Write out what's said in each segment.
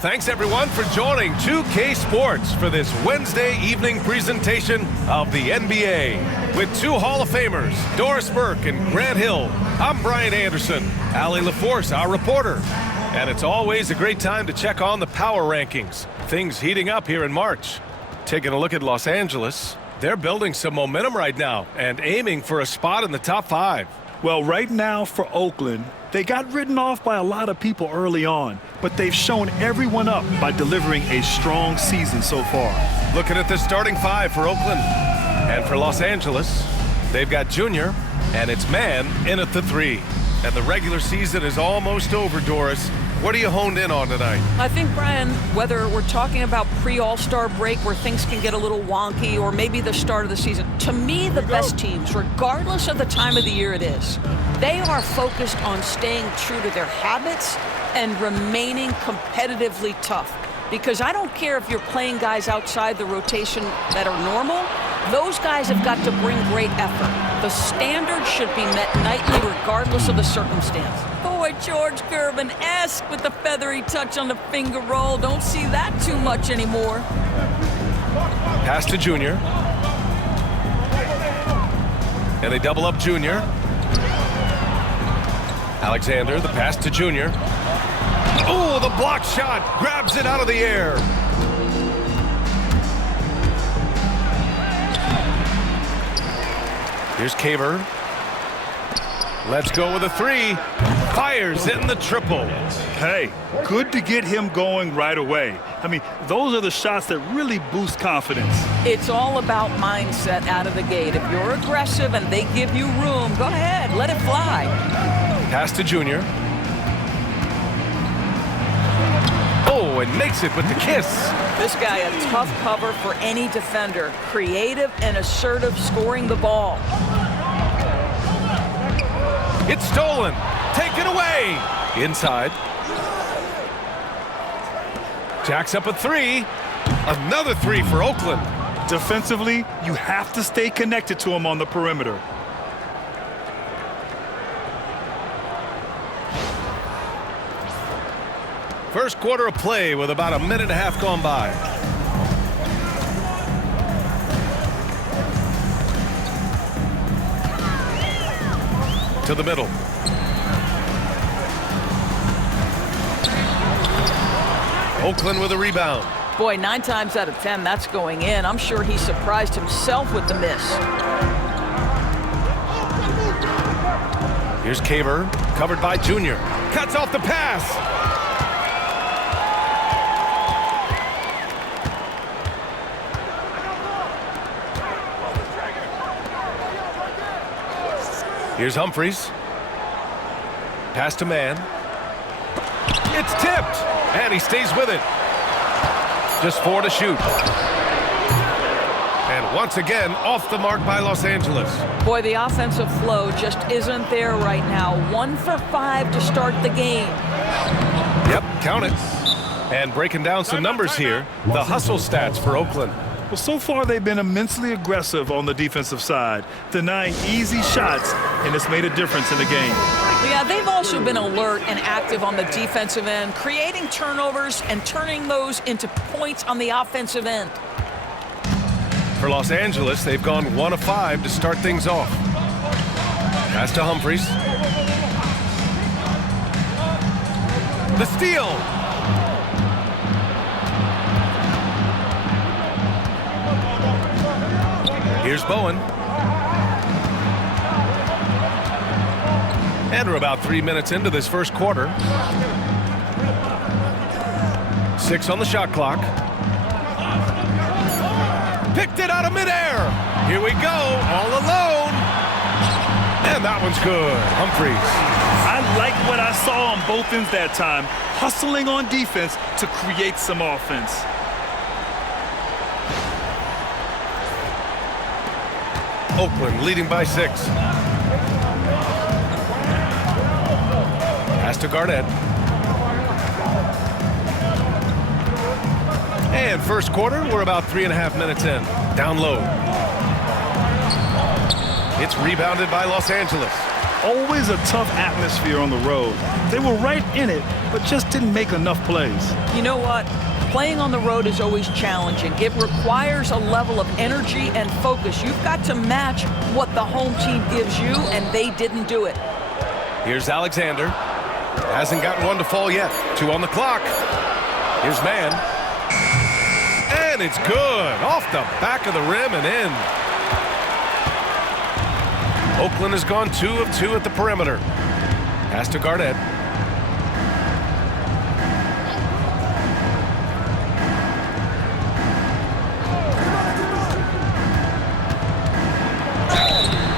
Thanks, everyone, for joining 2K Sports for this Wednesday evening presentation of the NBA. With two Hall of Famers, Doris Burke and Grant Hill, I'm Brian Anderson, Allie LaForce, our reporter. And it's always a great time to check on the power rankings. Things heating up here in March. Taking a look at Los Angeles, they're building some momentum right now and aiming for a spot in the top 5. Well, right now for Oakland, they got written off by a lot of people early on, but they've shown everyone up by delivering a strong season so far. Looking at the starting 5 for Oakland. And for Los Angeles, they've got Junior, and it's Man in at the 3. And the regular season is almost over, Doris. What are you honed in on tonight? I think, Brian, whether we're talking about pre-All-Star break where things can get a little wonky or maybe the start of the season, to me, the best teams, regardless of the time of the year it is, they are focused on staying true to their habits and remaining competitively tough. Because I don't care if you're playing guys outside the rotation that are normal, those guys have got to bring great effort. The standard should be met nightly regardless of the circumstance. Boy, George Gervin-esque with the feathery touch on the finger roll. Don't see that too much anymore. Pass to Junior. And they double up Junior. Alexander, the pass to Junior. Oh, the block shot grabs it out of the air. Here's Caver. Let's go with a 3. Fires it in the triple. Hey, good to get him going right away. I mean, those are the shots that really boost confidence. It's all about mindset out of the gate. If you're aggressive and they give you room, go ahead, let it fly. Pass to Junior. Oh, and makes it with the kiss. This guy a tough cover for any defender. Creative and assertive scoring the ball. It's stolen. Taken away. Inside. Jacks up a 3. Another 3 for Oakland. Defensively, you have to stay connected to him on the perimeter. First quarter of play with about a minute and a half gone by. To the middle. Oakland with a rebound. Boy, 9 times out of 10, that's going in. I'm sure he surprised himself with the miss. Here's Caver, covered by Junior. Cuts off the pass. Here's Humphries. Pass to Man. It's tipped, and he stays with it. Just 4 to shoot. And once again, off the mark by Los Angeles. Boy, the offensive flow just isn't there right now. 1 for 5 to start the game. Yep, count it. And breaking down some numbers here, the hustle stats for Oakland. Well, so far they've been immensely aggressive on the defensive side, denying easy shots, and it's made a difference in the game. Yeah, they've also been alert and active on the defensive end, creating turnovers and turning those into points on the offensive end. For Los Angeles, they've gone 1 of 5 to start things off. Pass to Humphries. The steal. Here's Bowen. And we're about 3 minutes into this first quarter. 6 on the shot clock. Picked it out of midair. Here we go, all alone. And that one's good. Humphries. I like what I saw on both ends that time, hustling on defense to create some offense. Oakland leading by 6. Pass to Garnett. And first quarter, we're about 3.5 minutes in. Down low. It's rebounded by Los Angeles. Always a tough atmosphere on the road. They were right in it, but just didn't make enough plays. You know what? Playing on the road is always challenging. It requires a level of energy and focus. You've got to match what the home team gives you, and they didn't do it. Here's Alexander. Hasn't gotten one to fall yet. 2 on the clock. Here's man. And it's good. Off the back of the rim and in. Oakland has gone 2 of 2 at the perimeter. Pass to Garnett.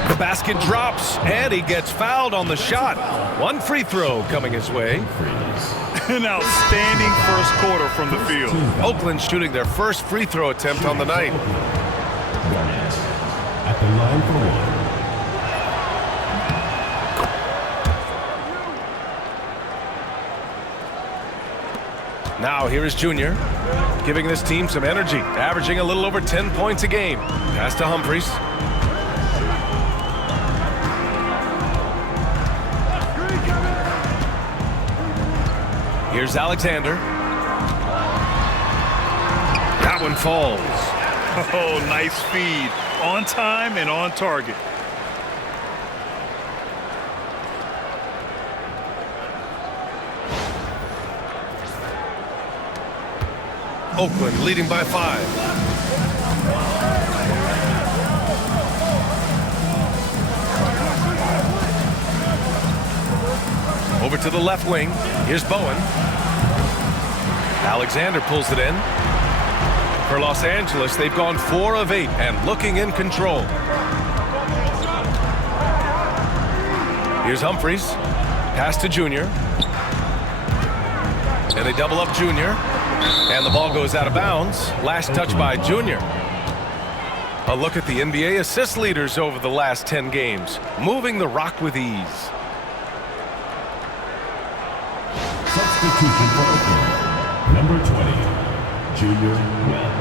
The basket drops, and he gets fouled on the shot. 1 free throw coming his way. An outstanding first quarter from the field. Oakland shooting their first free throw attempt on the night. Garnett at the line for 1. Now here is Junior, giving this team some energy, averaging a little over 10 points a game. Pass to Humphries. Here's Alexander. That one falls. Oh, nice feed. On time and on target. Oakland leading by 5. Over to the left wing. Here's Bowen. Alexander pulls it in. For Los Angeles, they've gone 4 of 8 and looking in control. Here's Humphries. Pass to Junior. And they double up Junior. And the ball goes out of bounds. Last touch by Junior. A look at the NBA assist leaders over the last 10 games. Moving the rock with ease. Substitution for Oakland. Number 20, Junior Webb.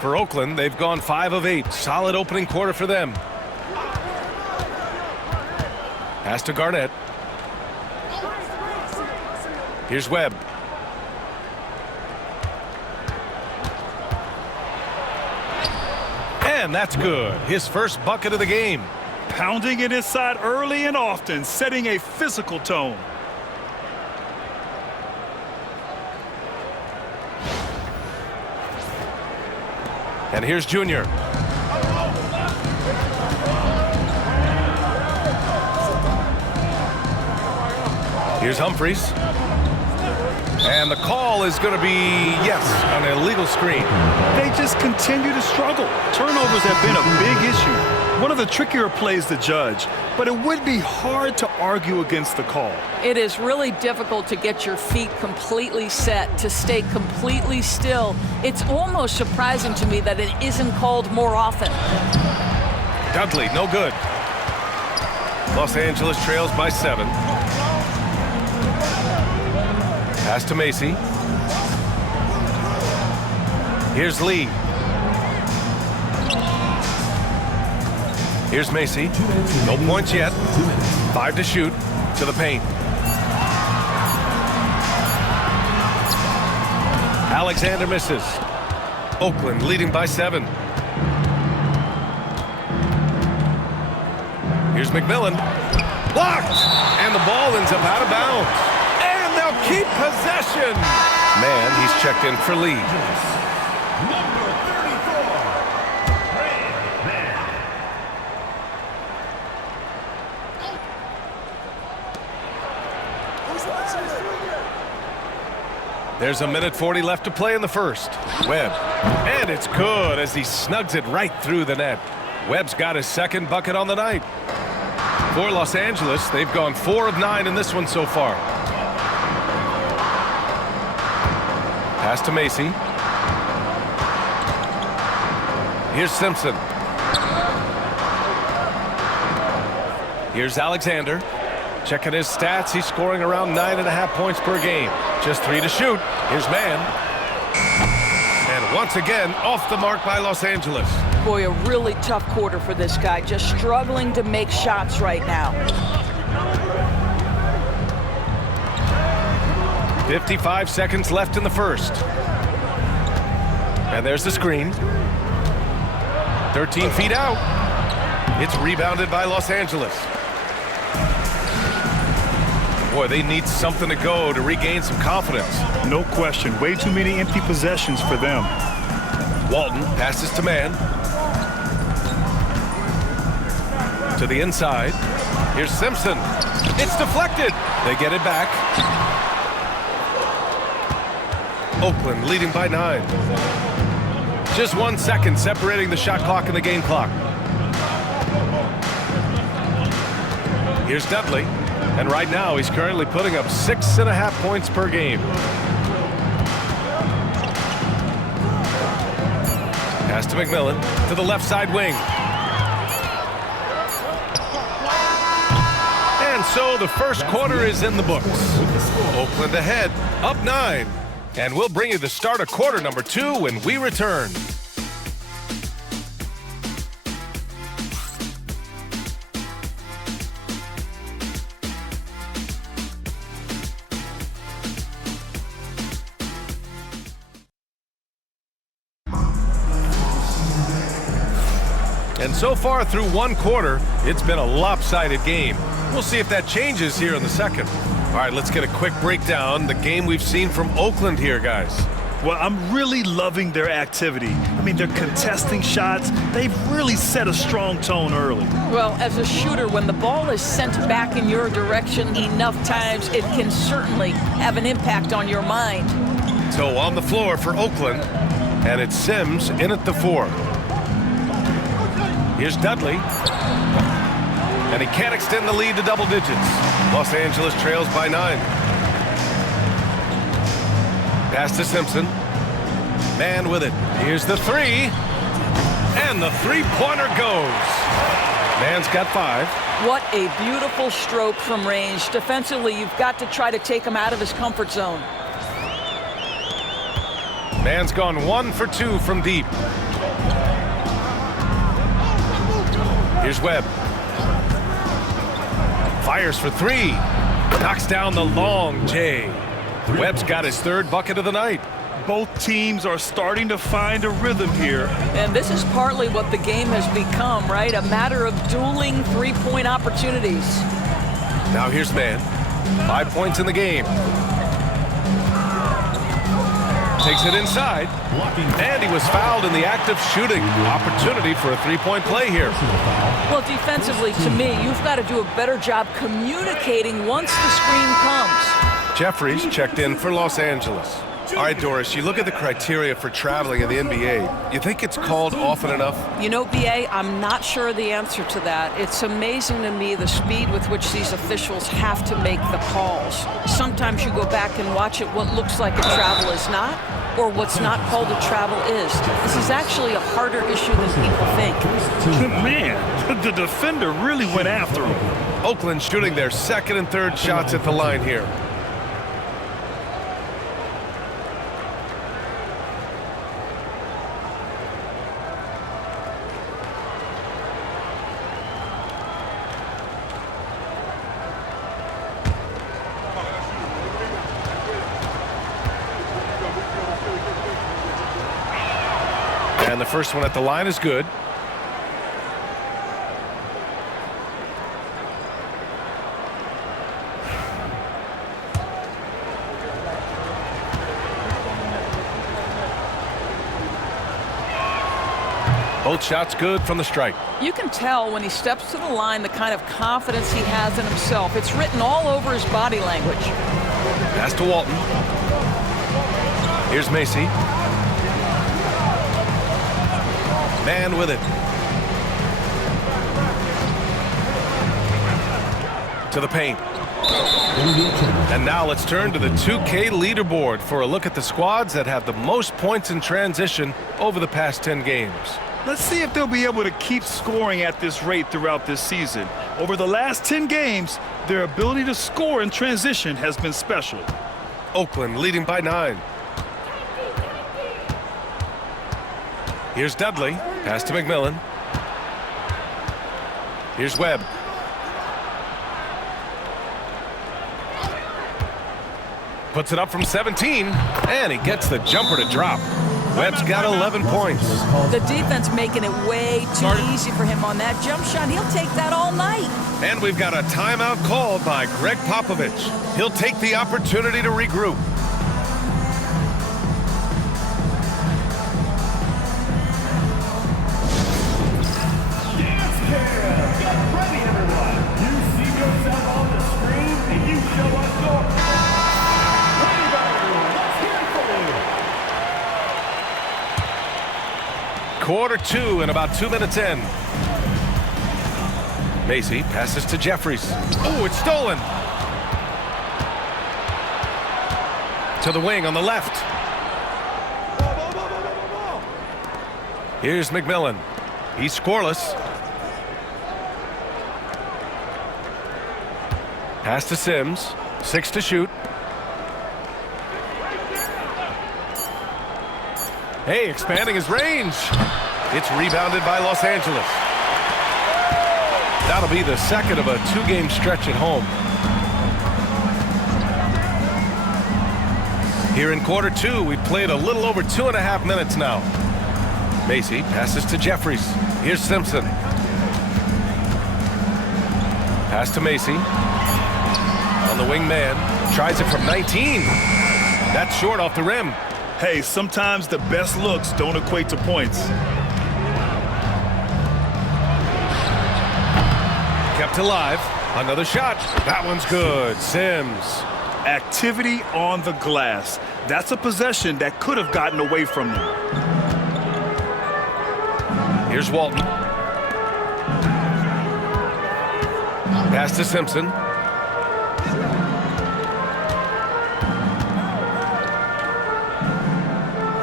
For Oakland, they've gone 5 of 8. Solid opening quarter for them. Pass to Garnett. Here's Webb. And that's good. His first bucket of the game. Pounding it inside early and often, setting a physical tone. And here's Junior. Here's Humphries. And the call is going to be, yes, an illegal screen. They just continue to struggle. Turnovers have been a big issue. One of the trickier plays to judge, but it would be hard to argue against the call. It is really difficult to get your feet completely set, to stay completely still. It's almost surprising to me that it isn't called more often. Dudley, no good. Los Angeles trails by 7. Pass to Macy. Here's Lee. Here's Macy. No points yet. 5 to shoot. To the paint. Alexander misses. Oakland leading by 7. Here's McMillan. Blocked! And the ball ends up out of bounds. And they'll keep possession. Man, he's checked in for Lee. Number 34, Man. There's a minute 40 left to play in the first. Webb. And it's good as he snugs it right through the net. Webb's got his second bucket on the night. For Los Angeles, they've gone 4 of 9 in this one so far. Pass to Macy. Here's Simpson. Here's Alexander. Checking his stats, he's scoring around 9.5 points per game. Just 3 to shoot. Here's Man. And once again, off the mark by Los Angeles. Boy, a really tough quarter for this guy. Just struggling to make shots right now. 55 seconds left in the first. And there's the screen. 13 feet out. It's rebounded by Los Angeles. Boy, they need something to go to regain some confidence. No question. Way too many empty possessions for them. Walton passes to man. To the inside. Here's Simpson. It's deflected. They get it back. Oakland leading by 9. Just 1 second separating the shot clock and the game clock. Here's Dudley. And right now he's currently putting up 6.5 points per game. Pass to McMillan to the left side wing. And so the first quarter is in the books. Oakland ahead, up 9. And we'll bring you the start of quarter number 2 when we return. And so far through one quarter, it's been a lopsided game. We'll see if that changes here in the second. All right, let's get a quick breakdown. The game we've seen from Oakland here, guys. Well, I'm really loving their activity. I mean, they're contesting shots. They've really set a strong tone early. Well, as a shooter, when the ball is sent back in your direction enough times, it can certainly have an impact on your mind. So on the floor for Oakland, and it's Sims in at the 4. Here's Dudley. And he can't extend the lead to double digits. Los Angeles trails by 9. Pass to Simpson. Man with it. Here's the 3. And the three-pointer goes. Man's got 5. What a beautiful stroke from range. Defensively, you've got to try to take him out of his comfort zone. Man's gone 1 for 2 from deep. Here's Webb. Fires for 3. Knocks down the long J. Webb's got his 3rd bucket of the night. Both teams are starting to find a rhythm here. And this is partly what the game has become, right? A matter of dueling three-point opportunities. Now here's Man. 5 points in the game. Takes it inside. And he was fouled in the act of shooting. Opportunity for a three-point play here. Well, defensively, to me, you've got to do a better job communicating once the screen comes. Jeffries checked in for Los Angeles. All right, Doris, you look at the criteria for traveling in the NBA. You think it's called often enough? You know, B.A., I'm not sure the answer to that. It's amazing to me the speed with which these officials have to make the calls. Sometimes you go back and watch it, what looks like a travel is not, or what's not called a travel is. This is actually a harder issue than people think. Man, the defender really went after him. Oakland shooting their 2nd and 3rd shots at the line here. And the first one at the line is good. Both shots good from the strike. You can tell when he steps to the line the kind of confidence he has in himself. It's written all over his body language. Pass to Walton. Here's Macy. Man with it. To the paint. And now let's turn to the 2K leaderboard for a look at the squads that have the most points in transition over the past 10 games. Let's see if they'll be able to keep scoring at this rate throughout this season. Over the last 10 games, their ability to score in transition has been special. Oakland leading by 9. Here's Dudley. Pass to McMillan. Here's Webb. Puts it up from 17, and he gets the jumper to drop. Webb's got 11 points. The defense making it way too easy for him on that jump shot. He'll take that all night. And we've got a timeout called by Greg Popovich. He'll take the opportunity to regroup. Quarter 2 and about 2 minutes in. Macy passes to Jeffries. Oh, it's stolen. To the wing on the left. Here's McMillan. He's scoreless. Pass to Sims. 6 to shoot. Hey, expanding his range. It's rebounded by Los Angeles. That'll be the second of a 2-game stretch at home. Here in quarter 2, we've played a little over 2.5 minutes now. Macy passes to Jeffries. Here's Simpson. Pass to Macy. On the wing man. Tries it from 19. That's short off the rim. Hey, sometimes the best looks don't equate to points. Kept alive. Another shot. That one's good. Sims. Activity on the glass. That's a possession that could have gotten away from them. Here's Walton. Pass to Simpson.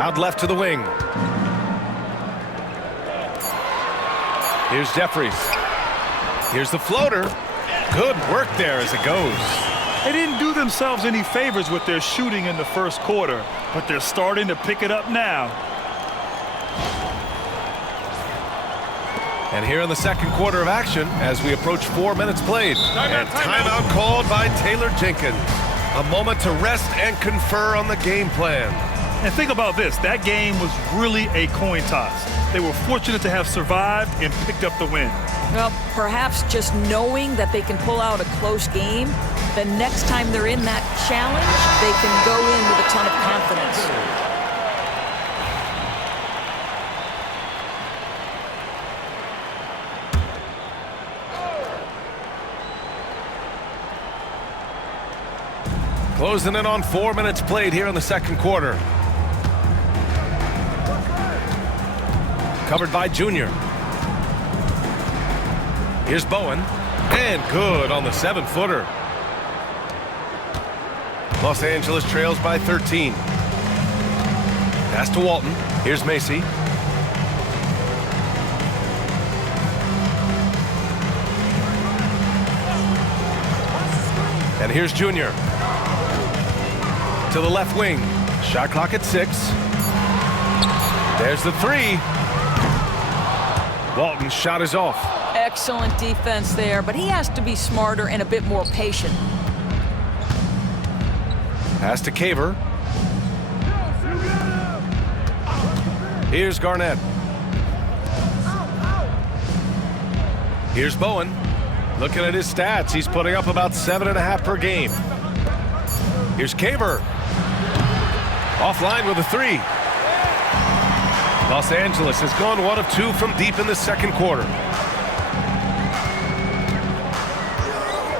Out left to the wing. Here's Jeffries. Here's the floater. Good work there as it goes. They didn't do themselves any favors with their shooting in the first quarter, but they're starting to pick it up now. And here in the second quarter of action, as we approach 4 minutes played. And timeout called by Taylor Jenkins. A moment to rest and confer on the game plan. And think about this, that game was really a coin toss. They were fortunate to have survived and picked up the win. Well, perhaps just knowing that they can pull out a close game, the next time they're in that challenge, they can go in with a ton of confidence. Closing in on 4 minutes played here in the second quarter. Covered by Junior. Here's Bowen. And good on the 7-footer. Los Angeles trails by 13. Pass to Walton. Here's Macy. And here's Junior. To the left wing. Shot clock at 6. There's the 3. Walton's shot is off. Excellent defense there, but he has to be smarter and a bit more patient. Pass to Caver. Here's Garnett. Here's Bowen. Looking at his stats, he's putting up about 7.5 per game. Here's Caver. Offline with a 3. Los Angeles has gone 1 of 2 from deep in the second quarter.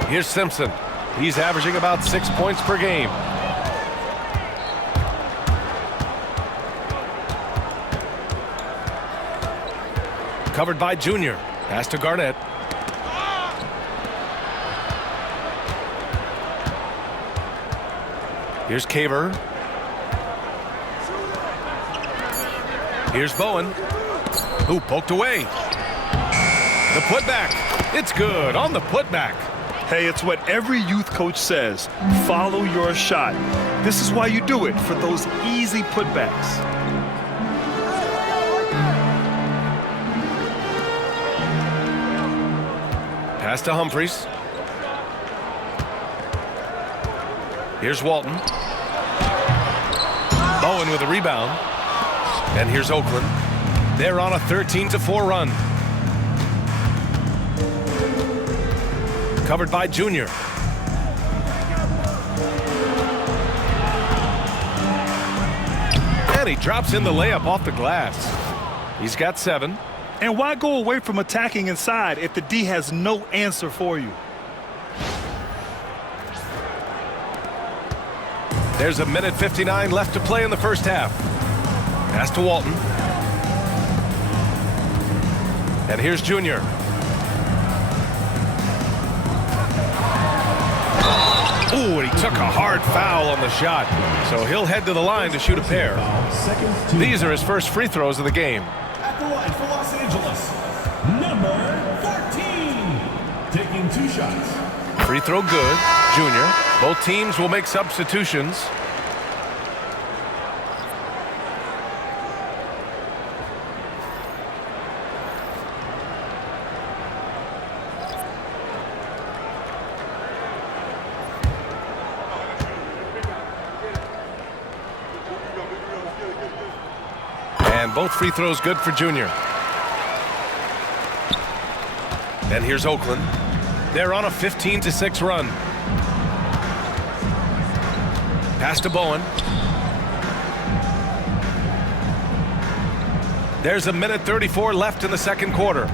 Here's Simpson. He's averaging about 6 points per game. Covered by Junior. Pass to Garnett. Here's Caver. Here's Bowen. Ooh, poked away. The putback. It's good on the putback. Hey, it's what every youth coach says. Follow your shot. This is why you do it, for those easy putbacks. Pass to Humphries. Here's Walton. Bowen with a rebound. And here's Oakland. They're on a 13-4 run. Covered by Junior. And he drops in the layup off the glass. He's got 7. And why go away from attacking inside if the D has no answer for you? There's a minute 59 left to play in the first half. Pass to Walton. And here's Junior. Ooh, and he took a hard foul on the shot. So he'll head to the line to shoot a pair. These are his first free throws of the game. At the line for Los Angeles, number 14. Taking 2 shots. Free throw good. Junior. Both teams will make substitutions. And both free throws good for Junior. And here's Oakland. They're on a 15-6 run. Pass to Bowen. There's a minute 34 left in the second quarter.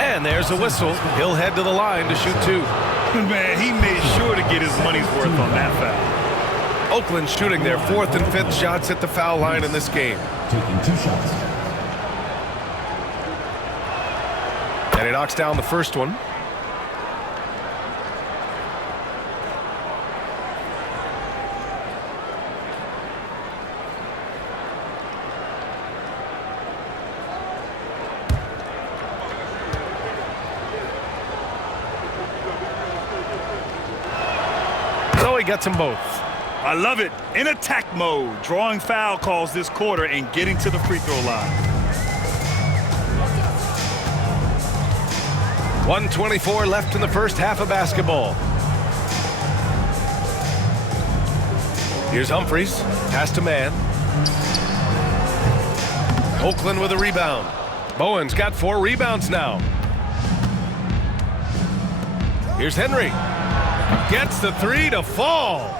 And there's a whistle. He'll head to the line to shoot 2. Man, he made sure to get his money's worth on that foul. Oakland shooting their 4th and 5th shots at the foul line in this game. Taking 2 shots. And he knocks down the first one. So he gets them both. I love it. In attack mode, drawing foul calls this quarter and getting to the free throw line. 1:24 left in the first half of basketball. Here's Humphries. Pass to man. Oakland with a rebound. Bowen's got 4 rebounds now. Here's Henry. Gets the 3 to fall.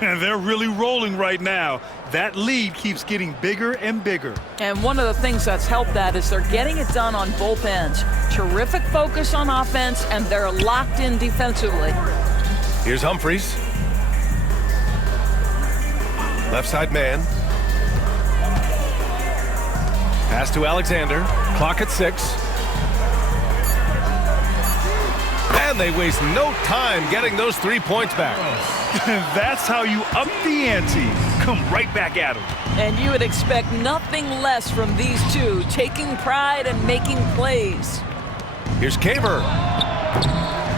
And they're really rolling right now. That lead keeps getting bigger and bigger. And one of the things that's helped that is they're getting it done on both ends. Terrific focus on offense, and they're locked in defensively. Here's Humphries. Left side man. Pass to Alexander. Clock at 6. And they waste no time getting those 3 points back. That's how you up the ante. Come right back at them. And you would expect nothing less from these two, taking pride and making plays. Here's Caver.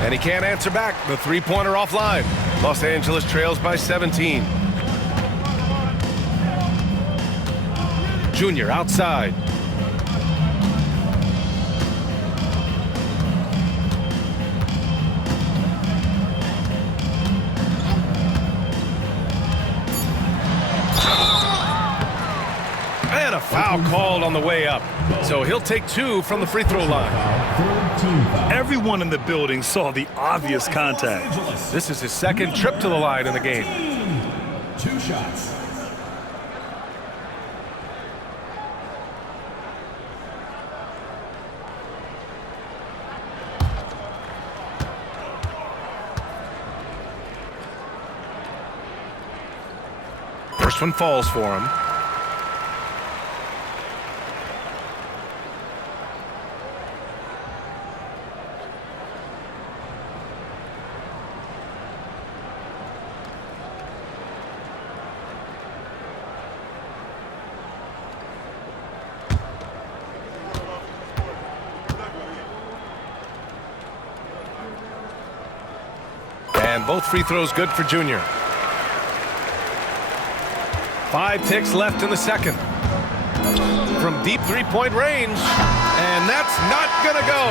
And he can't answer back. The 3-pointer offline. Los Angeles trails by 17. Junior outside. And a foul called on the way up. So he'll take 2 from the free throw line. Everyone in the building saw the obvious contact. This is his 2nd trip to the line in the game. 2 shots. First one falls for him. And both free throws good for Junior. 5 ticks left in the second. From deep 3-point range. And that's not going to go.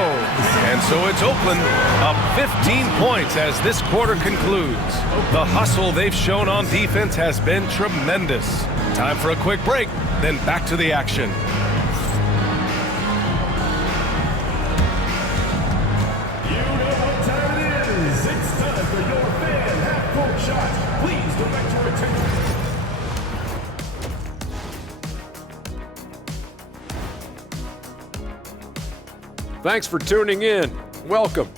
And so it's Oakland up 15 points as this quarter concludes. The hustle they've shown on defense has been tremendous. Time for a quick break, then back to the action. You know what time it is. It's time for your fan half-court shot. Please direct your attention. Thanks for tuning in. Welcome.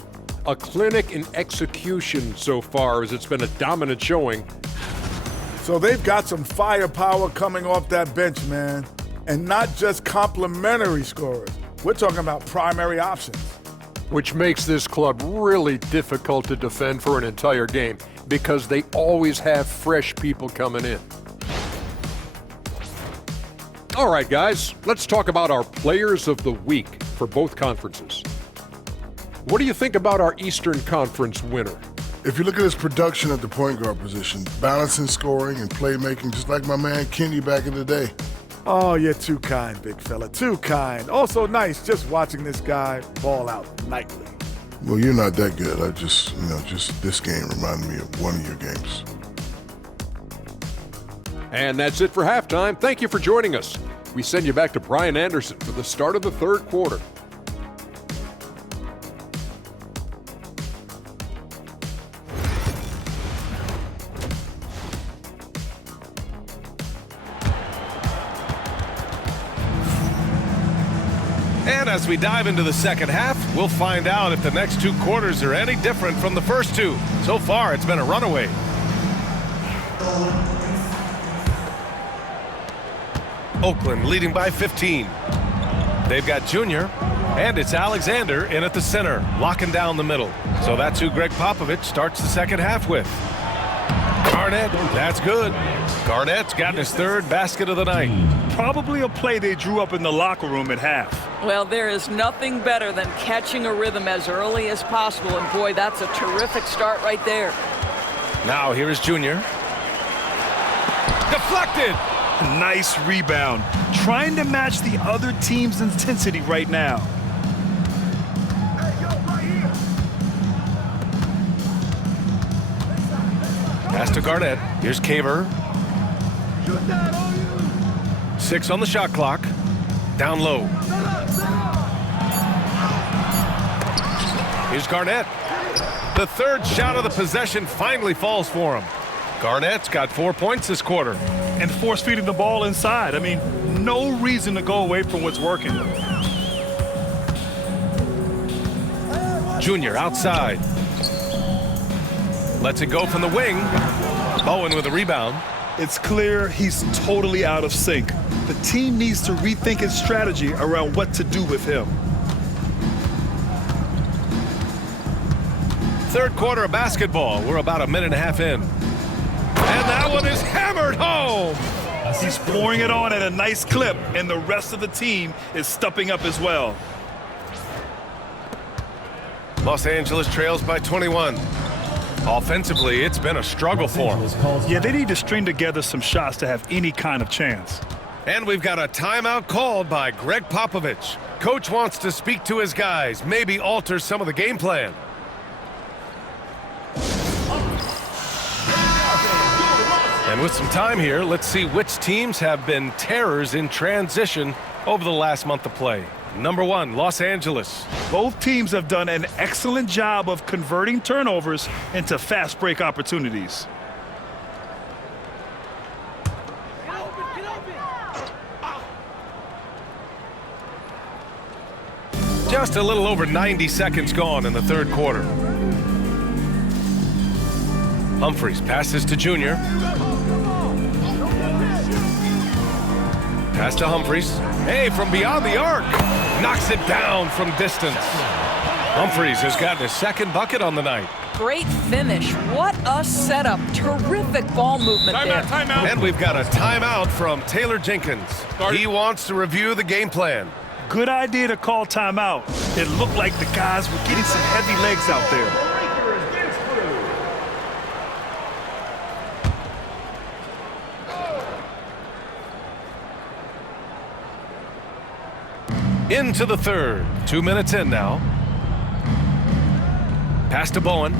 A clinic in execution so far, as it's been a dominant showing. So they've got some firepower coming off that bench, man. And not just complimentary scorers. We're talking about primary options. Which makes this club really difficult to defend for an entire game because they always have fresh people coming in. All right, guys, let's talk about our players of the week for both conferences. What do you think about our Eastern Conference winner? If you look at his production at the point guard position, balancing scoring and playmaking, just like my man Kenny back in the day. Oh, you're too kind, big fella, too kind. Also nice just watching this guy ball out nightly. Well, you're not that good. Just this game reminded me of one of your games. And that's it for halftime. Thank you for joining us. We send you back to Brian Anderson for the start of the third quarter. And as we dive into the second half, we'll find out if the next two quarters are any different from the first two. So far, it's been a runaway. Oakland leading by 15. They've got Junior, and it's Alexander in at the center, locking down the middle. So that's who Greg Popovich starts the second half with. Garnett, that's good. Garnett's gotten his third basket of the night. Probably a play they drew up in the locker room at half. Well, there is nothing better than catching a rhythm as early as possible, and boy, that's a terrific start right there. Now here is Junior. Deflected! Nice rebound. Trying to match the other team's intensity right now. Pass to Garnett. Here's Caver. 6 on the shot clock. Down low. Here's Garnett. The third shot of the possession finally falls for him. Garnett's got 4 points this quarter. And force-feeding the ball inside. I mean, no reason to go away from what's working. Junior outside. Lets it go from the wing. Bowen with a rebound. It's clear he's totally out of sync. The team needs to rethink its strategy around what to do with him. Third quarter of basketball. We're about a minute and a half in. And that one is hammered home. He's pouring it on at a nice clip, and the rest of the team is stepping up as well. Los Angeles trails by 21. Offensively, it's been a struggle for them. Yeah, they need to string together some shots to have any kind of chance. And we've got a timeout called by Greg Popovich. Coach wants to speak to his guys, maybe alter some of the game plan. And with some time here, let's see which teams have been terrors in transition over the last month of play. Number 1, Los Angeles. Both teams have done an excellent job of converting turnovers into fast break opportunities. Just a little over 90 seconds gone in the third quarter. Humphries passes to Junior. Pass to Humphries. Hey, from beyond the arc. Knocks it down from distance. Humphries has gotten his second bucket on the night. Great finish. What a setup. Terrific ball movement there. Timeout. And we've got a timeout from Taylor Jenkins. He wants to review the game plan. Good idea to call timeout. It looked like the guys were getting some heavy legs out there. Into the third. 2 minutes in now. Pass to Bowen.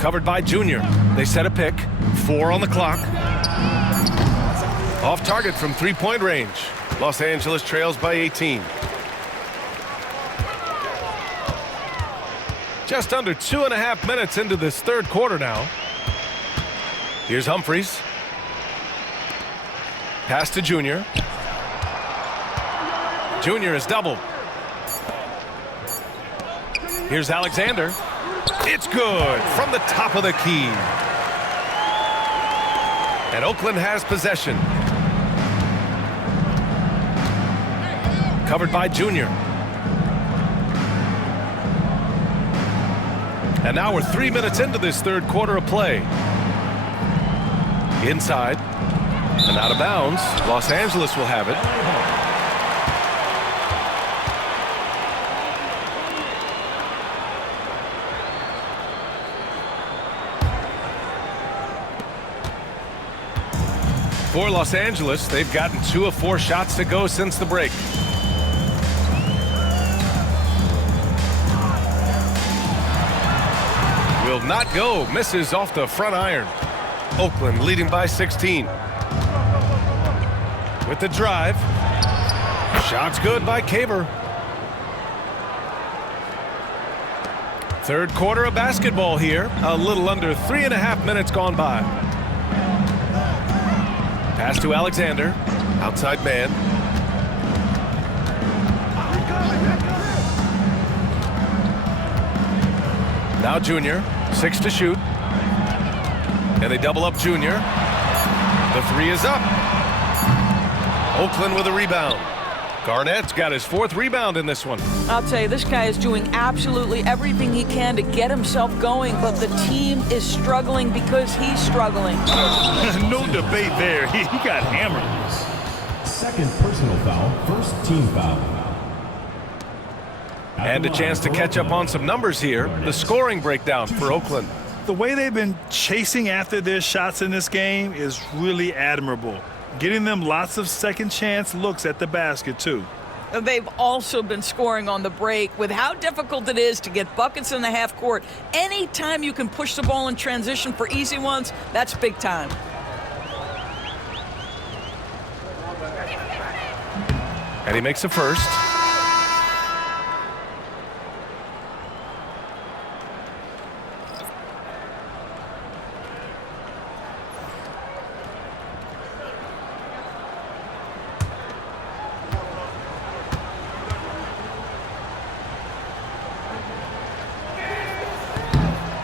Covered by Junior. They set a pick. 4 on the clock. Off target from three-point range. Los Angeles trails by 18. Just under 2.5 minutes into this third quarter now. Here's Humphries. Pass to Junior. Junior is doubled. Here's Alexander. It's good from the top of the key. And Oakland has possession. Covered by Junior. And now we're 3 minutes into this third quarter of play. Inside and out of bounds. Los Angeles will have it. For Los Angeles, they've gotten 2 of 4 shots to go since the break. Will not go. Misses off the front iron. Oakland leading by 16. With the drive. Shot's good by Caver. Third quarter of basketball here. A little under 3.5 minutes gone by. Pass to Alexander. Outside man. Now Junior. 6 to shoot. And they double up Junior. The 3 is up. Oakland with a rebound. Garnett's got his 4th rebound in this one. I'll tell you, this guy is doing absolutely everything he can to get himself going, but the team is struggling because he's struggling. No debate there. He got hammered. Second personal foul, first team foul. And a chance to catch up on some numbers here. The scoring breakdown for Oakland. The way they've been chasing after their shots in this game is really admirable. Getting them lots of second chance looks at the basket, too. They've also been scoring on the break. With how difficult it is to get buckets in the half court, anytime you can push the ball in transition for easy ones, that's big time. And he makes a first.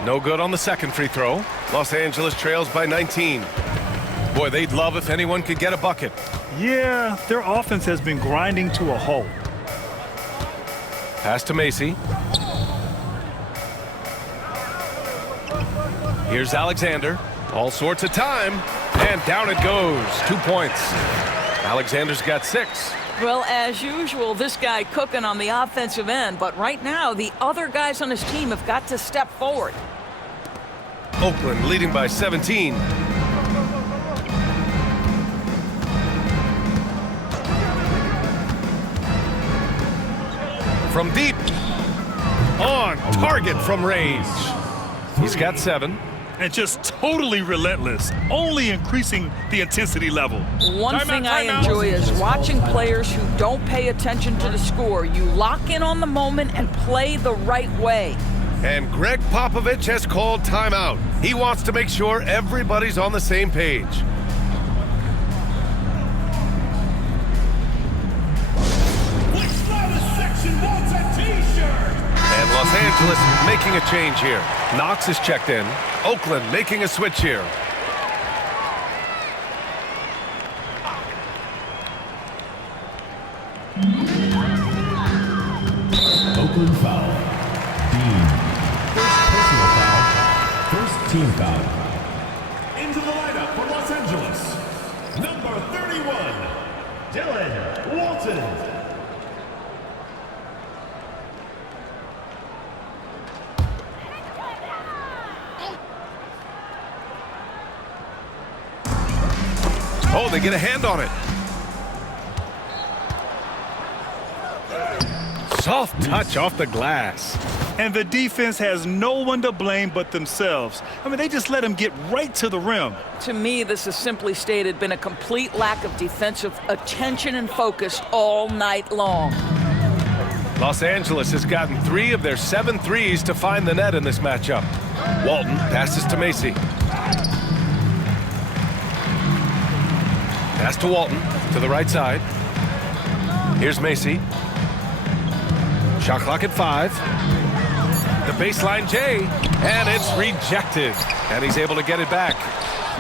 No good on the second free throw. Los Angeles trails by 19. Boy, they'd love if anyone could get a bucket. Yeah, their offense has been grinding to a halt. Pass to Macy. Here's Alexander. All sorts of time. And down it goes. 2 points. Alexander's got 6. Well, as usual, this guy cooking on the offensive end, but right now the other guys on his team have got to step forward. Oakland leading by 17. From deep. On target from range. He's got 7. And just totally relentless, only increasing the intensity level. One thing I enjoy is watching players who don't pay attention to the score. You lock in on the moment and play the right way. And Greg Popovich has called timeout. He wants to make sure everybody's on the same page. And Los Angeles making a change here. Knox is checked in. Oakland making a switch here. Oakland foul. Dean. First personal foul. First team foul. Into the lineup for Los Angeles. Number 31, Dylan Walton. Oh, they get a hand on it. Soft touch off the glass. And the defense has no one to blame but themselves. I mean, they just let him get right to the rim. To me, this has simply stated been a complete lack of defensive attention and focus all night long. Los Angeles has gotten 3 of their 7 threes to find the net in this matchup. Walton passes to Macy. Pass to Walton to the right side. Here's Macy. Shot clock at 5. The baseline J, and it's rejected. And he's able to get it back.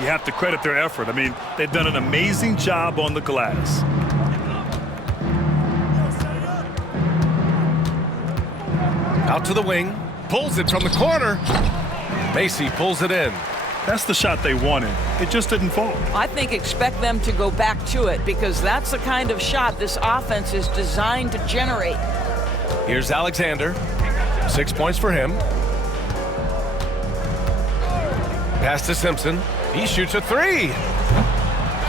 You have to credit their effort. I mean, they've done an amazing job on the glass. Out to the wing. Pulls it from the corner. Macy pulls it in. That's the shot they wanted. It just didn't fall. I think expect them to go back to it because that's the kind of shot this offense is designed to generate. Here's Alexander. 6 points for him. Pass to Simpson. He shoots a 3.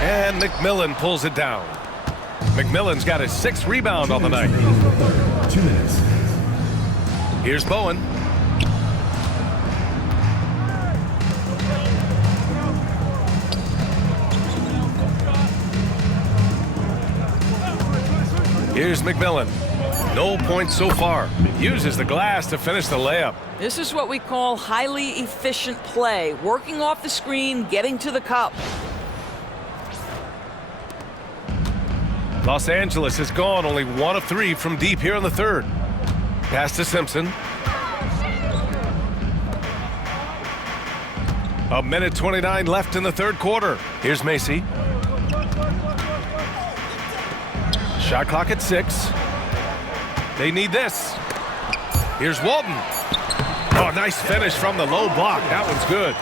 And McMillan pulls it down. McMillan's got his 6th rebound on the night. 2 minutes. Here's Bowen. Here's McMillan. No points so far. Uses the glass to finish the layup. This is what we call highly efficient play. Working off the screen, getting to the cup. Los Angeles has gone only 1 of 3 from deep here in the 3rd. Pass to Simpson. 1:29 left in the 3rd quarter. Here's Macy. Shot clock at 6. They need this. Here's Walton. Oh, nice finish from the low block. That one's good.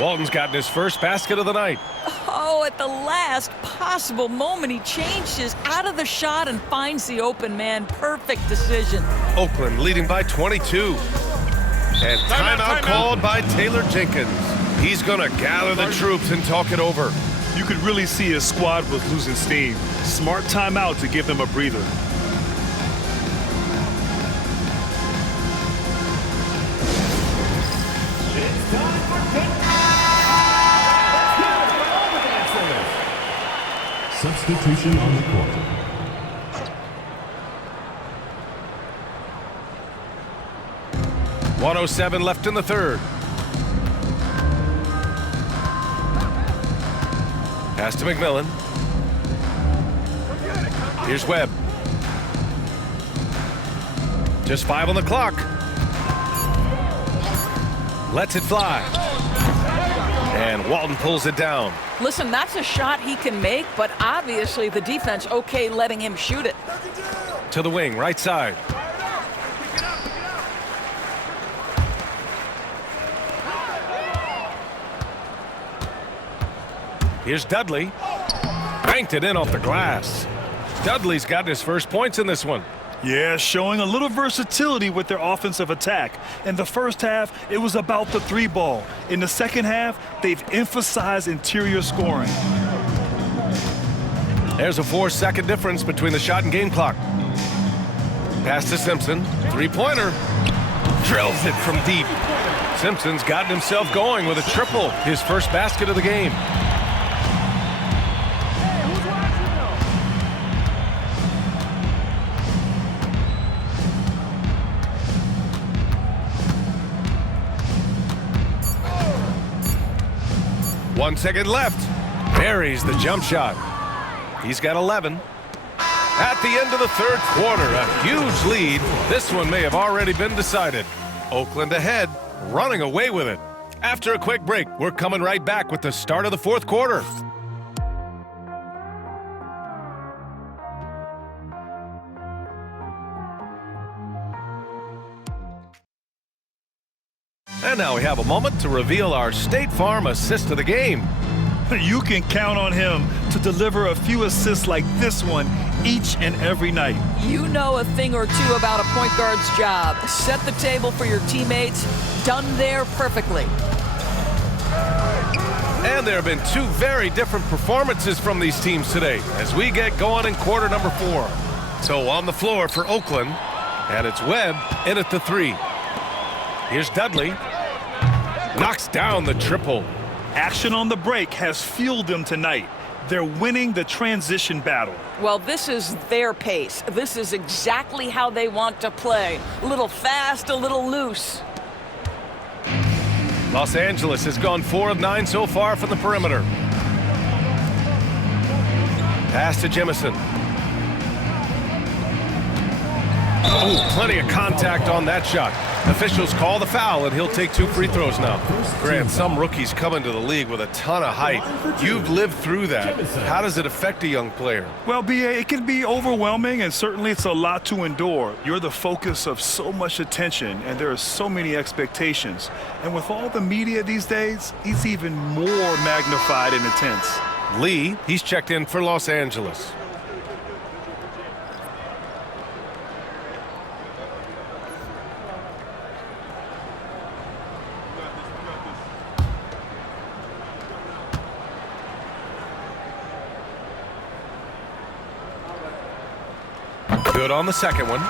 Walton's gotten his first basket of the night. Oh, at the last possible moment, he changes out of the shot and finds the open man. Perfect decision. Oakland leading by 22. And timeout called by Taylor Jenkins. He's going to gather the troops and talk it over. You could really see his squad was losing steam. Smart timeout to give them a breather. It's time for substitution on the court. .107 left in the 3rd. Pass to McMillan. Here's Webb. Just 5 on the clock. Lets it fly. And Walton pulls it down. Listen, that's a shot he can make, but obviously the defense okay letting him shoot it. To the wing, right side. Here's Dudley. Banked it in off the glass. Dudley's got his first points in this one. Yeah, showing a little versatility with their offensive attack. In the first half, it was about the 3 ball. In the second half, they've emphasized interior scoring. There's a 4-second difference between the shot and game clock. Pass to Simpson. 3-pointer. Drills it from deep. Simpson's gotten himself going with a triple. His first basket of the game. One second left. Buries the jump shot. He's got 11. At the end of the 3rd quarter, a huge lead. This one may have already been decided. Oakland ahead, running away with it. After a quick break, we're coming right back with the start of the 4th quarter. And now we have a moment to reveal our State Farm assist of the game. You can count on him to deliver a few assists like this one each and every night. You know a thing or two about a point guard's job. Set the table for your teammates. Done there perfectly. And there have been two very different performances from these teams today as we get going in quarter number 4. So on the floor for Oakland, and it's Webb in at the 3. Here's Dudley. Knocks down the triple. Action on the break has fueled them tonight. They're winning the transition battle. Well, this is their pace. This is exactly how they want to play. A little fast, a little loose. Los Angeles has gone 4 of 9 so far from the perimeter. Pass to Jemison. Oh, plenty of contact on that shot. Officials call the foul, and he'll take 2 free throws now. Grant, some rookies come into the league with a ton of height. You've lived through that. How does it affect a young player? Well, B.A., it can be overwhelming, and certainly it's a lot to endure. You're the focus of so much attention, and there are so many expectations. And with all the media these days, it's even more magnified and intense. Lee, he's checked in for Los Angeles. Good on the second one.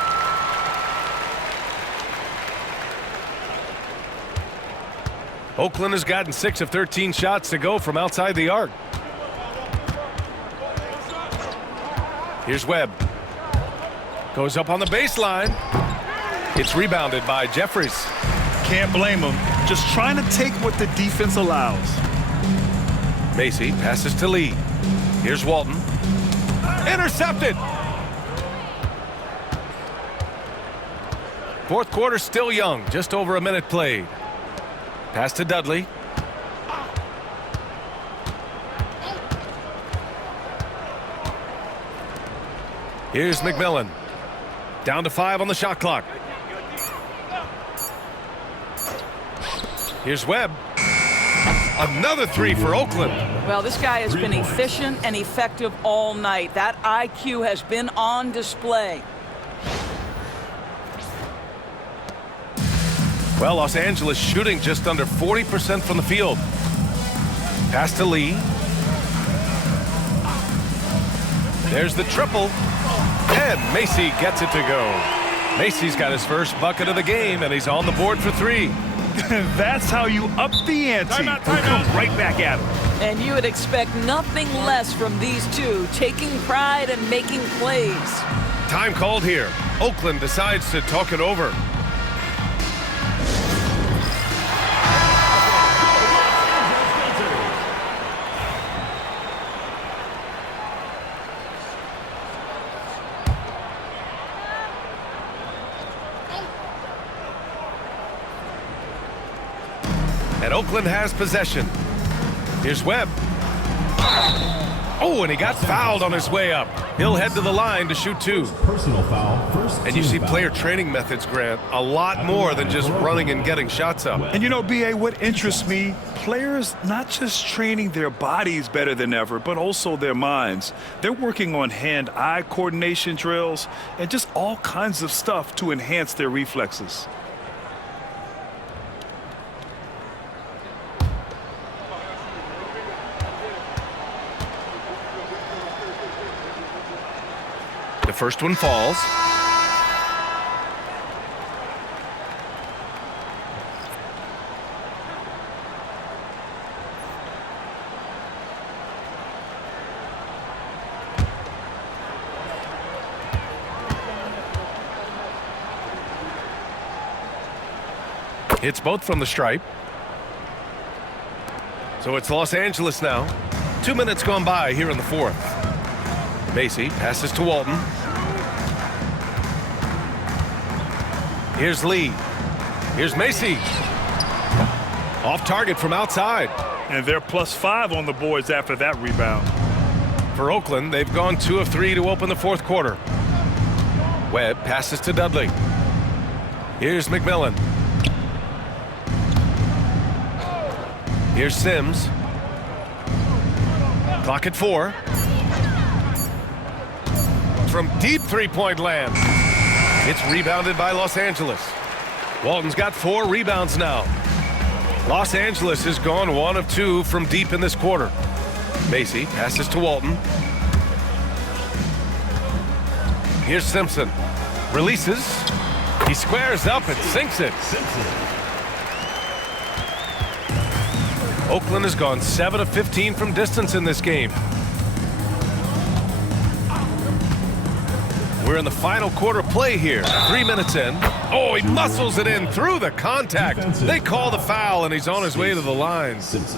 Oakland has gotten 6 of 13 shots to go from outside the arc. Here's Webb. Goes up on the baseline. It's rebounded by Jeffries. Can't blame him. Just trying to take what the defense allows. Macy passes to Lee. Here's Walton. Intercepted. Fourth quarter still young, just over a minute played. Pass to Dudley. Here's McMillan. Down to 5 on the shot clock. Here's Webb. Another 3 for Oakland. Well, this guy has been efficient and effective all night. That IQ has been on display. Well, Los Angeles shooting just under 40% from the field. Pass to Lee. There's the triple. And Macy gets it to go. Macy's got his first bucket of the game, and he's on the board for 3. That's how you up the ante. Come right back at him. And you would expect nothing less from these two, taking pride and making plays. Time called here. Oakland decides to talk it over. And Oakland has possession. Here's Webb. Oh, and he got fouled on his way up. He'll head to the line to shoot 2. Personal foul. First And you see foul. player training methods, Grant, a lot more than just running and getting shots up. And you know, B.A., what interests me, players not just training their bodies better than ever, but also their minds. They're working on hand-eye coordination drills and just all kinds of stuff to enhance their reflexes. The first one falls. Hits both from the stripe. So it's Los Angeles now. 2 minutes gone by here in the fourth. Macy passes to Walton. Here's Lee. Here's Macy. Off target from outside. And they're +5 on the boards after that rebound. For Oakland, they've gone 2 of 3 to open the fourth quarter. Webb passes to Dudley. Here's McMillan. Here's Sims. Clock at 4. From deep three-point land. It's rebounded by Los Angeles. Walton's got 4 rebounds now. Los Angeles has gone 1 of 2 from deep in this quarter. Macy passes to Walton. Here's Simpson. Releases. He squares up and sinks it. Oakland has gone 7 of 15 from distance in this game. We're in the final quarter play here. 3 minutes in. Oh, he muscles it in through the contact. They call the foul, and he's on his way to the line.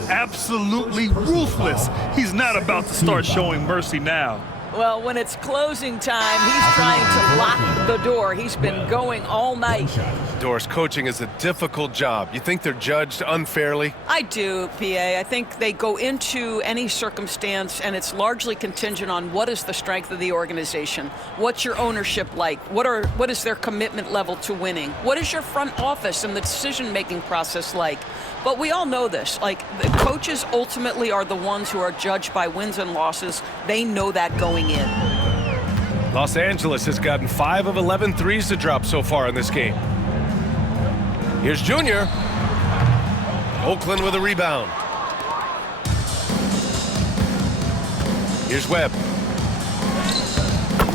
Absolutely ruthless. He's not about to start showing mercy now. Well, when it's closing time, he's trying to lock the door. He's been going all night. Doris, coaching is a difficult job. You think they're judged unfairly? I do, PA. I think they go into any circumstance, and it's largely contingent on what is the strength of the organization. What's your ownership like? What is their commitment level to winning? What is your front office and the decision-making process like? But we all know this. Like, the coaches ultimately are the ones who are judged by wins and losses. They know that going in. Los Angeles has gotten 5 of 11 threes to drop so far in this game. Here's Junior. Oakland with a rebound. Here's Webb.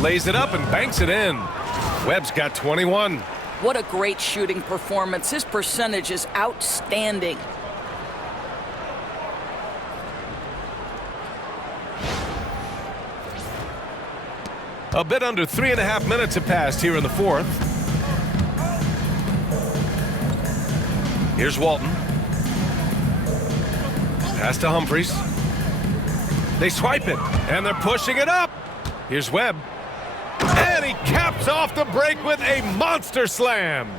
Lays it up and banks it in. Webb's got 21. What a great shooting performance. His percentage is outstanding. A bit under 3.5 minutes have passed here in the fourth. Here's Walton. Pass to Humphries. They swipe it, and they're pushing it up. Here's Webb. And he caps off the break with a monster slam.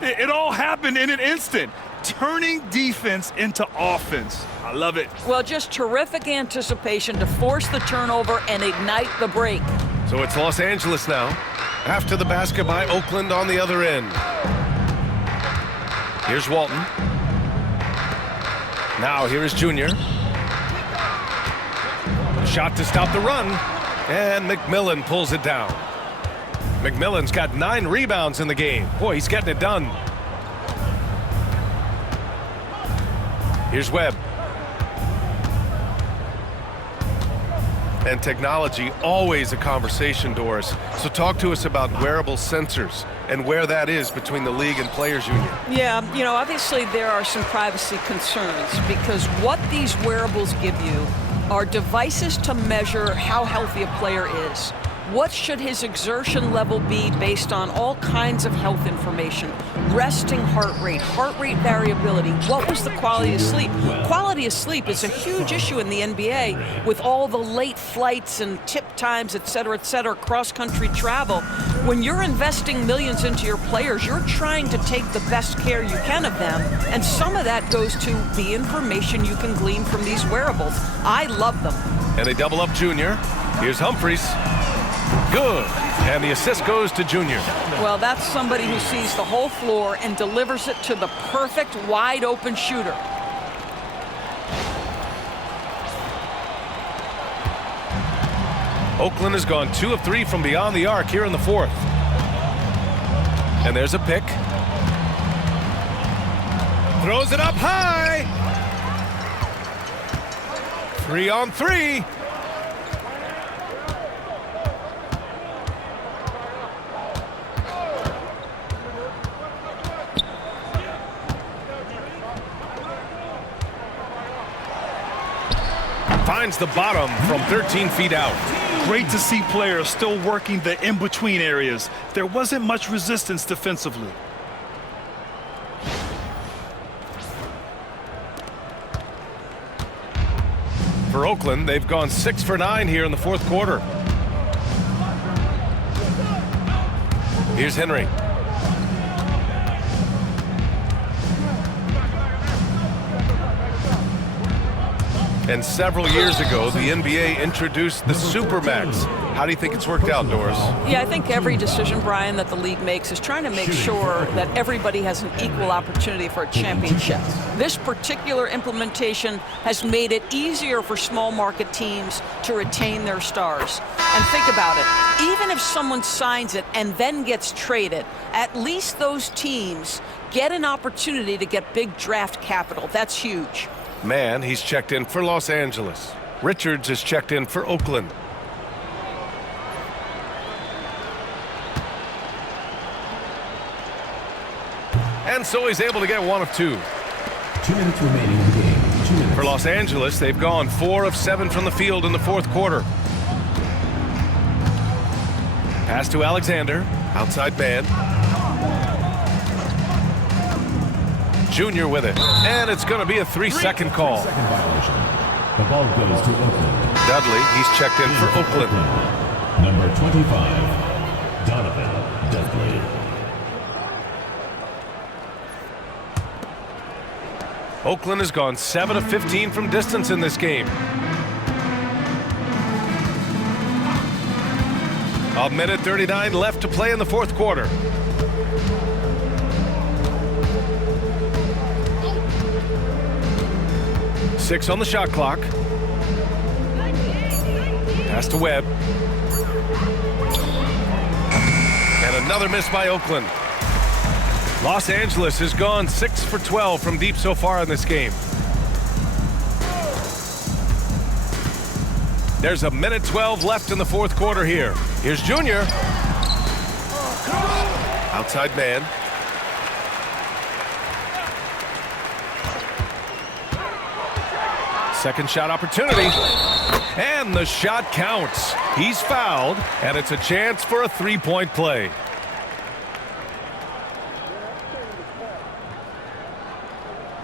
It all happened in an instant. Turning defense into offense. I love it. Well, just terrific anticipation to force the turnover and ignite the break. So it's Los Angeles now. After the basket by Oakland on the other end. Here's Walton. Now here is Junior. Shot to stop the run. And McMillan pulls it down. McMillan's got 9 rebounds in the game. Boy, he's getting it done. Here's Webb. And technology, always a conversation, Doris. So talk to us about wearable sensors and where that is between the league and players union. Yeah, you know, obviously there are some privacy concerns because what these wearables give you are devices to measure how healthy a player is. What should his exertion level be based on all kinds of health information? Resting heart rate variability. What was the quality of sleep? Quality of sleep is a huge issue in the NBA with all the late flights and tip times, et cetera, cross-country travel. When you're investing millions into your players, you're trying to take the best care you can of them, and some of that goes to the information you can glean from these wearables. I love them. And they double up Junior. Here's Humphries. Good. And the assist goes to Junior. Well, that's somebody who sees the whole floor and delivers it to the perfect wide open shooter. Oakland has gone 2 of 3 from beyond the arc here in the fourth. And there's a pick. Throws it up high. 3 on 3. Finds the bottom from 13 feet out. Great to see players still working the in-between areas. There wasn't much resistance defensively. For Oakland, they've gone 6 for 9 here in the fourth quarter. Here's Henry. And several years ago, the NBA introduced the Supermax. How do you think it's worked out, Doris? Yeah, I think every decision, Brian, that the league makes is trying to make sure that everybody has an equal opportunity for a championship. This particular implementation has made it easier for small market teams to retain their stars. And think about it. Even if someone signs it and then gets traded, at least those teams get an opportunity to get big draft capital. That's huge. Mann, he's checked in for Los Angeles. Richards is checked in for Oakland. And so he's able to get one of two. 2 minutes remaining in the game. 2 minutes. For Los Angeles, they've gone 4 of 7 from the field in the fourth quarter. Pass to Alexander. Outside man. Junior with it. And it's going to be a 3-second call. Second violation. The ball goes to Oakland. Dudley, he's checked in for Oakland. Number 25, Donovan Dudley. Oakland has gone 7 of 15 from distance in this game. A minute 39 left to play in the fourth quarter. Six on the shot clock. Pass to Webb. And another miss by Oakland. Los Angeles has gone 6 for 12 from deep so far in this game. There's a minute 12 left in the fourth quarter here. Here's Junior. Outside man. Second shot opportunity. And the shot counts. He's fouled, and it's a chance for a three-point play.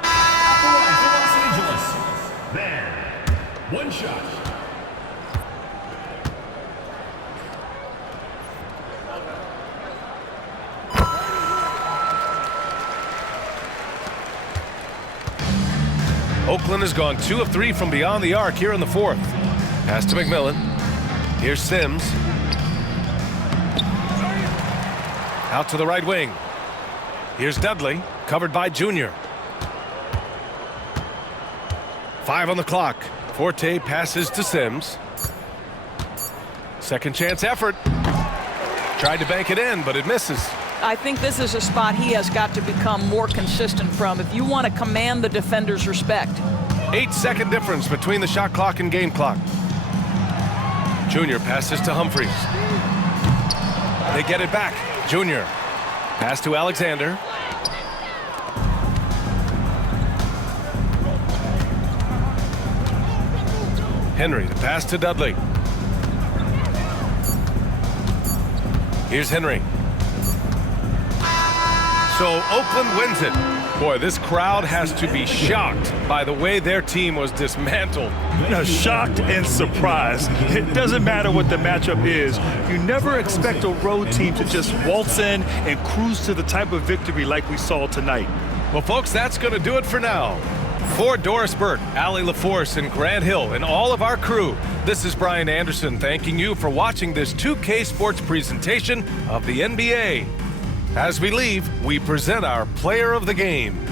Los Angeles. Man. One shot. Oakland has gone 2 of 3 from beyond the arc here in the fourth. Pass to McMillan. Here's Sims. Out to the right wing. Here's Dudley, covered by Junior. 5 on the clock. Forte passes to Sims. Second chance effort. Tried to bank it in, but it misses. I think this is a spot he has got to become more consistent from if you want to command the defender's respect. 8-second difference between the shot clock and game clock. Junior passes to Humphries. They get it back. Junior. Pass to Alexander. Henry, the pass to Dudley. Here's Henry. So Oakland wins it. Boy, this crowd has to be shocked by the way their team was dismantled. Shocked and surprised. It doesn't matter what the matchup is. You never expect a road team to just waltz in and cruise to the type of victory like we saw tonight. Well, folks, that's going to do it for now. For Doris Burke, Allie LaForce, and Grant Hill, and all of our crew, this is Brian Anderson thanking you for watching this 2K Sports presentation of the NBA. As we leave, we present our player of the game.